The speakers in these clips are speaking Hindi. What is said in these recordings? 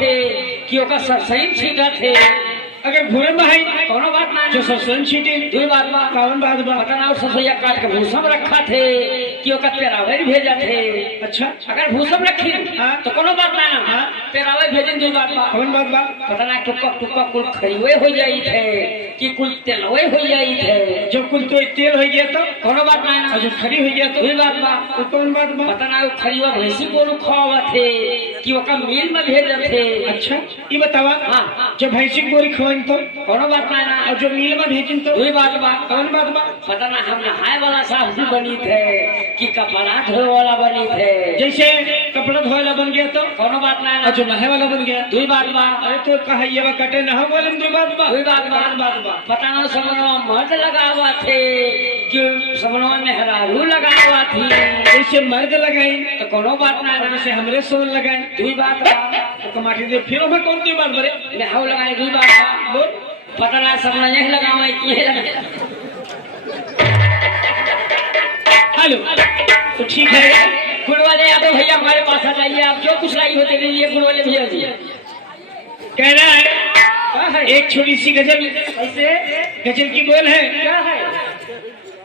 थे कि ओका सरसईन छीटा थे अगर घोड़े में है कोनो बात ना जो सरसों छीटे दुई बात बा कौन बात बा पता ना सरसोईया काट के भूसम रखा थे कि ओका पेरावे भेजा थे अच्छा अगर भूसम रखी हाँ। तो कोनो बात ना हाँ। पेरावे भेजन दुई बात बा कौन बात बा पता ना टुक्का टुक्का कुल खरीवे हो जाई थे कि कुल तेलवे हो जाई थे जो कुल तो तेल हो गया तो कोनो बात ना और जो खरी हो गया तो दुई बात बा वो कौन बात बा पता ना खरीवा भैंसी को खावा थे कि ओका मिल में भेज थे अच्छा ये बतावा हाँ। जो भैंसी की बोरी खवाइन तो कोनो बात ना और जो मिल में भेजिन तो दुई बात बा कौन बात बा पता ना हम नहाए वाला साबुन बनी थे कि कपड़ा धोए वाला बनी थे जैसे कपड़ा धोए वाला बन गया तो कोनो बात ना और जो नहाए वाला बन गया दुई बात बा अरे तो कहा ये बा कटे नहा बोले दो बात बा दुई बात बा कौन बात बा पता ना समनवा मर्द लगावा थे कि समनवा मेहरारू लगावा थी जैसे मर्द लगाई तो कोनो बात ना जैसे हमरे सोन लगाए दुई बात बा तो कमाटी दे फिर हमें कौन दी बात बरे मैं हाउ लगाए दुई बात बा बोल पता ना समना यही लगावा कि ये लगा हेलो तो ठीक है गुड़ वाले यादव भैया हमारे पास आ जाइए आप जो कुछ लाई होते लीजिए गुड़ वाले भैया जी कहना है एक छोटी सी गजल ऐसे गजल की बोल है क्या है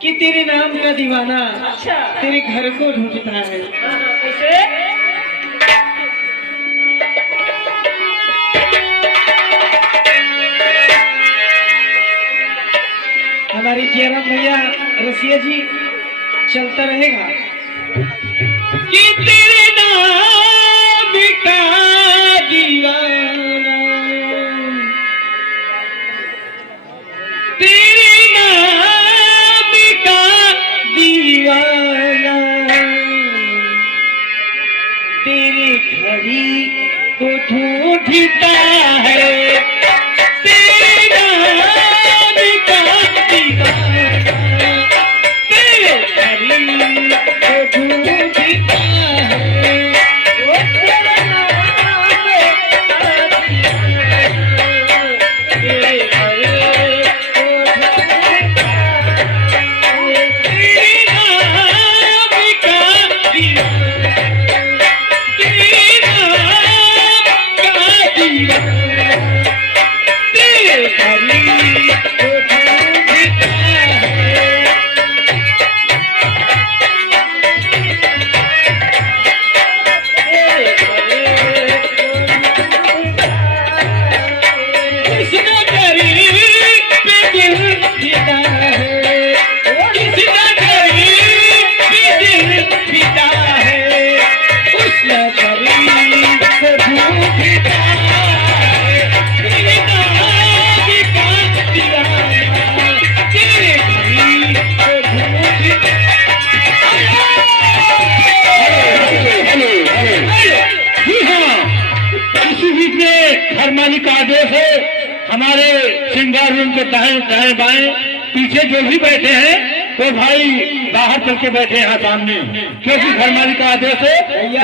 कि तेरे नाम का दीवाना अच्छा तेरे घर को ढूंढता है ऐसे हमारी जयराम भैया रसिया जी चलता रहेगा कि तेरे नाम का दीवाना तेरे नाम का दीवाना तेरे घड़ी को ढूंढता है तेरे नाम का दीवाना तेरे घड़ी को ढूंढता है वो तेरे नाम का दीवाना तेरे घड़ी को ढूंढता है तेरे नाम का दीवाना तेरे नाम का दीवाना तेरे घड़ी को ढूंढता है किसने करी पे दिल फिदा है किसने करी पे दिल फिदा है उसने करी को ढूंढता है तेरे नाम का दीवाना तेरे घड़ी को ढूंढता जी हाँ, इसी बीच में हरमानी का आदेश है हमारे श्रृंगार रूम के दाएं बाएं पीछे जो भी बैठे हैं तो भाई बाहर चल के बैठे हैं सामने क्योंकि हरमानी का आदेश है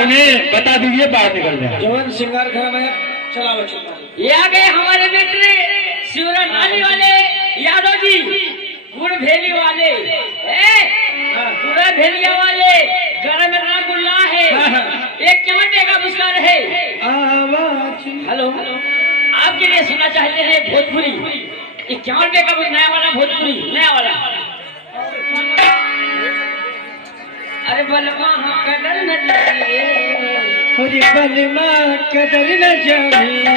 उन्हें बता दीजिए बाहर निकल जाए जवन श्रृंगार घर में चलाओ चलाओ ये आ गए हमारे मित्र शिवराज नाली वाले यादव जी गुड़ भेली वाले गुड़ भेलिया वाले गरम में रसगुल्ला है एक चमचे का पुरस्कार है आवाज हेलो आपके लिए सुनना चाहते हैं भोजपुरी इक्यावन रुपये का कुछ नया वाला भोजपुरी नया वाला अरे बलमा कदर न जाइए बलमा कदर न जाए